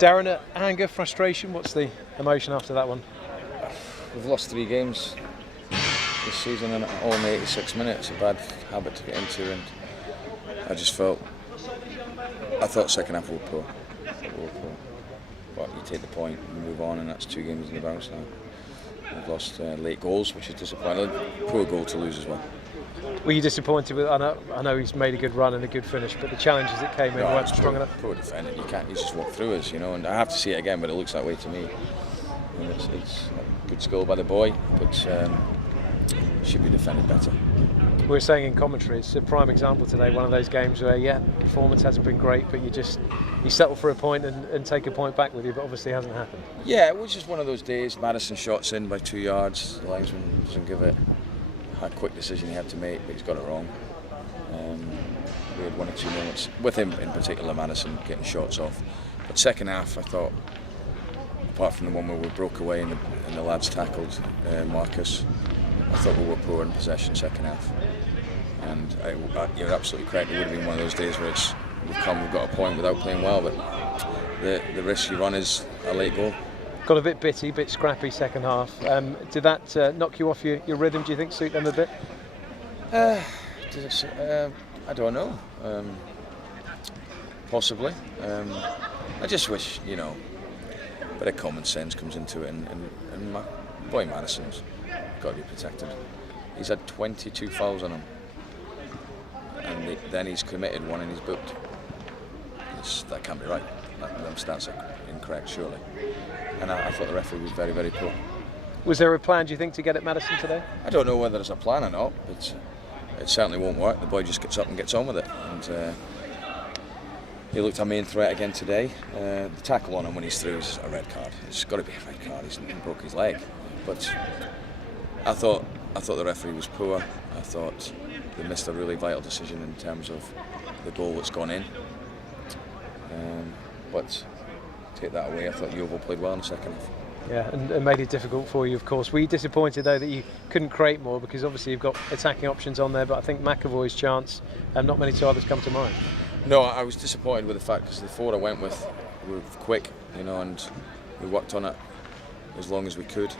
Darren, anger, frustration, what's the emotion after that one? We've lost 3 games this season in only 86 minutes. A bad habit to get into, and I thought second half we were poor. But you take the point and move on, and that's 2 games in the bounce now. We've lost late goals, which is disappointing. Poor goal to lose as well. Were you disappointed with? I know he's made a good run and a good finish, but the challenges that came in weren't strong enough. Poor defending. You just walk through us, and I have to see it again, but it looks that way to me. And it's a good skill by the boy, but should be defended better. We were saying in commentary, it's a prime example today, one of those games where, performance hasn't been great, but you settle for a point and take a point back with you, but obviously it hasn't happened. Yeah, it was just one of those days. Madison shots in by 2 yards, the linesman doesn't give it. A quick decision he had to make, but he's got it wrong. We had 1 or 2 moments, with him in particular, Madison, getting shots off. But second half, I thought, apart from the one where we broke away and the lads tackled Marcus, I thought we were poor in possession second half. And you're absolutely correct, it would have been one of those days where we've got a point without playing well, but the risk you run is a late goal. Got a bit bitty, a bit scrappy second half. Did that knock you off your rhythm, do you think, suit them a bit? I don't know. Possibly. I just wish, a bit of common sense comes into it, and my boy Madison's got to be protected. He's had 22 fouls on him, and then he's committed 1 and he's booked. That can't be right. Them stats are incorrect, surely. And I thought the referee was very, very poor. Was there a plan, do you think, to get at Madison today? I don't know whether there's a plan or not, but it certainly won't work. The boy just gets up and gets on with it. And he looked our main threat again today. The tackle on him when he's through is a red card. It's got to be a red card. He broke his leg. But I thought the referee was poor. I thought they missed a really vital decision in terms of the goal that's gone in. But take that away, I thought Yeovil played well in the second half. Yeah, and made it difficult for you, of course. Were you disappointed, though, that you couldn't create more? Because obviously you've got attacking options on there, but I think McAvoy's chance, not many others come to mind. No, I was disappointed with the fact because the 4 I went with were quick, and we worked on it as long as we could.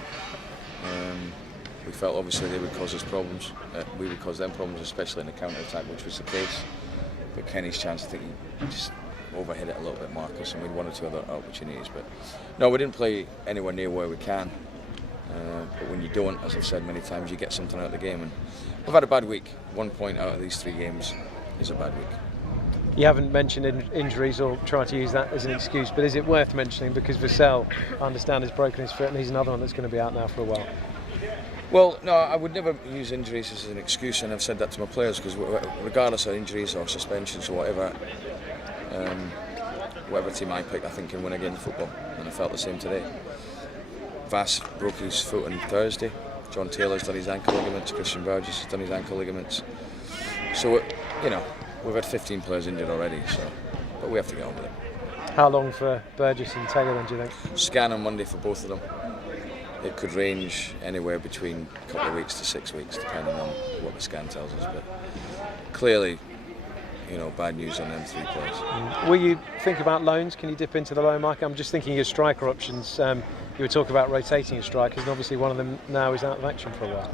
We felt obviously they would cause us problems. We would cause them problems, especially in the counter-attack, which was the case. But Kenny's chance, I think he just overhit it a little bit, Marcus, and we had 1 or 2 other opportunities. But no, we didn't play anywhere near where we can. But when you don't, as I've said many times, you get something out of the game. And we've had a bad week. 1 point out of these 3 games is a bad week. You haven't mentioned injuries or tried to use that as an excuse, but is it worth mentioning? Because Vassell, I understand, has broken his foot, and he's another one that's going to be out now for a while. Well, no, I would never use injuries as an excuse, and I've said that to my players, because regardless of injuries or suspensions or whatever team I pick, I think can win a game of football, and I felt the same today. Vass broke his foot on Thursday. John Taylor's done his ankle ligaments. Christian Burgess has done his ankle ligaments. So, we've had 15 players injured already, but we have to get on with it. How long for Burgess and Taylor then, do you think? Scan on Monday for both of them. It could range anywhere between a couple of weeks to 6 weeks, depending on what the scan tells us. But clearly, bad news on them 3 players. Will you think about loans? Can you dip into the loan market? I'm just thinking of striker options. You were talking about rotating your strikers, and obviously one of them now is out of action for a while.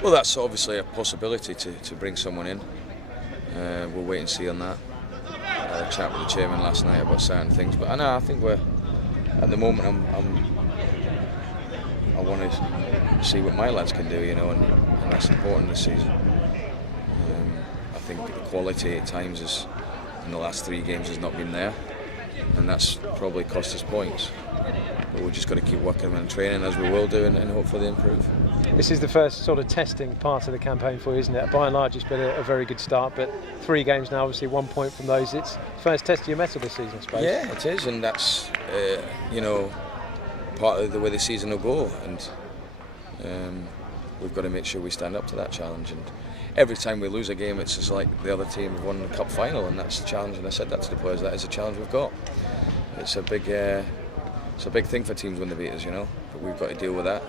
Well, that's obviously a possibility to bring someone in. We'll wait and see on that. I had a chat with the chairman last night about certain things, but I think we're at the moment. I want to see what my lads can do, and that's important this season. I think the quality at times in the last 3 games has not been there, and that's probably cost us points. But we're just got to keep working and training as we will do, and hopefully they improve. This is the first sort of testing part of the campaign for you, isn't it? By and large, it's been a very good start, but 3 games now, obviously 1 point from those. It's the first test of your mettle this season, I suppose. Yeah, it is, and that's part of the way the season will go, and we've got to make sure we stand up to that challenge. And every time we lose a game, it's just like the other team have won the cup final, and that's the challenge. And I said that to the players, that is a challenge we've got. It's a big thing for teams when they beat us, but we've got to deal with that.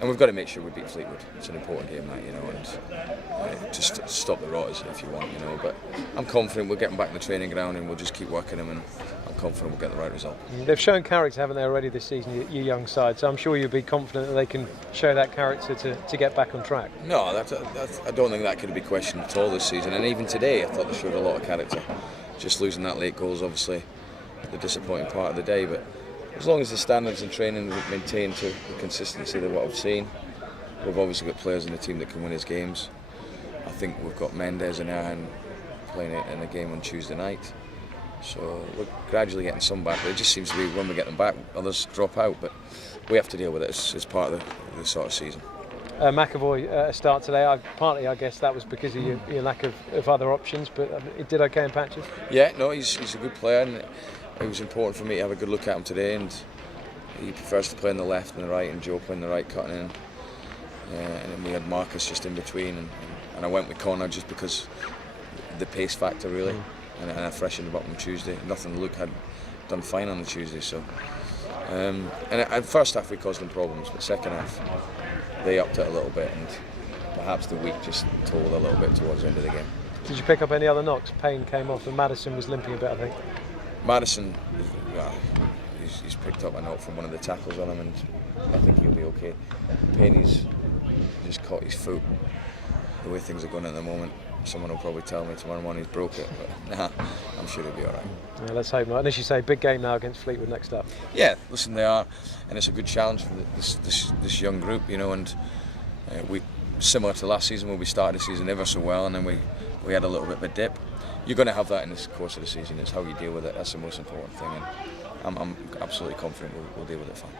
And we've got to make sure we beat Fleetwood. It's an important game, that, you know, and just stop the rotters if you want, you know. But I'm confident we'll get them back in the training ground and we'll just keep working them, and I'm confident we'll get the right result. They've shown character, haven't they, already this season, your young side? So I'm sure you'll be confident that they can show that character to get back on track. No, I don't think that could be questioned at all this season. And even today, I thought they showed a lot of character. Just losing that late goal is obviously the disappointing part of the day, but as long as the standards in training maintain to the consistency of what I've seen, we've obviously got players in the team that can win his games. I think we've got Mendes and Erhan playing it in a game on Tuesday night. So we're gradually getting some back, but it just seems to be when we get them back, others drop out. But we have to deal with it. It's part of the sort of season. McAvoy a start today. Partly, I guess, that was because of your lack of other options, but it did okay in patches. Yeah, no, he's a good player, and it was important for me to have a good look at him today. And he prefers to play on the left and the right, and Joe playing the right, cutting in. And then we had Marcus just in between, and I went with Connor just because the pace factor, really. And I freshened him up on Tuesday. Nothing Luke had done fine on the Tuesday, so. And first half we caused them problems, but second half they upped it a little bit, and perhaps the week just told a little bit towards the end of the game. Did you pick up any other knocks? Payne came off, and Madison was limping a bit, I think. Madison, he's picked up a knock from one of the tackles on him, and I think he'll be okay. Payne, he's just caught his foot. The way things are going at the moment, someone will probably tell me tomorrow morning he's broke it, but nah, I'm sure he'll be all right. Yeah, let's hope not. And as you say, big game now against Fleetwood next up. Yeah, listen, they are, and it's a good challenge for this young group, you know. And we, similar to last season, where we started the season ever so well, and then we had a little bit of a dip. You're going to have that in the course of the season. It's how you deal with it. That's the most important thing, and I'm absolutely confident we'll deal with it fine.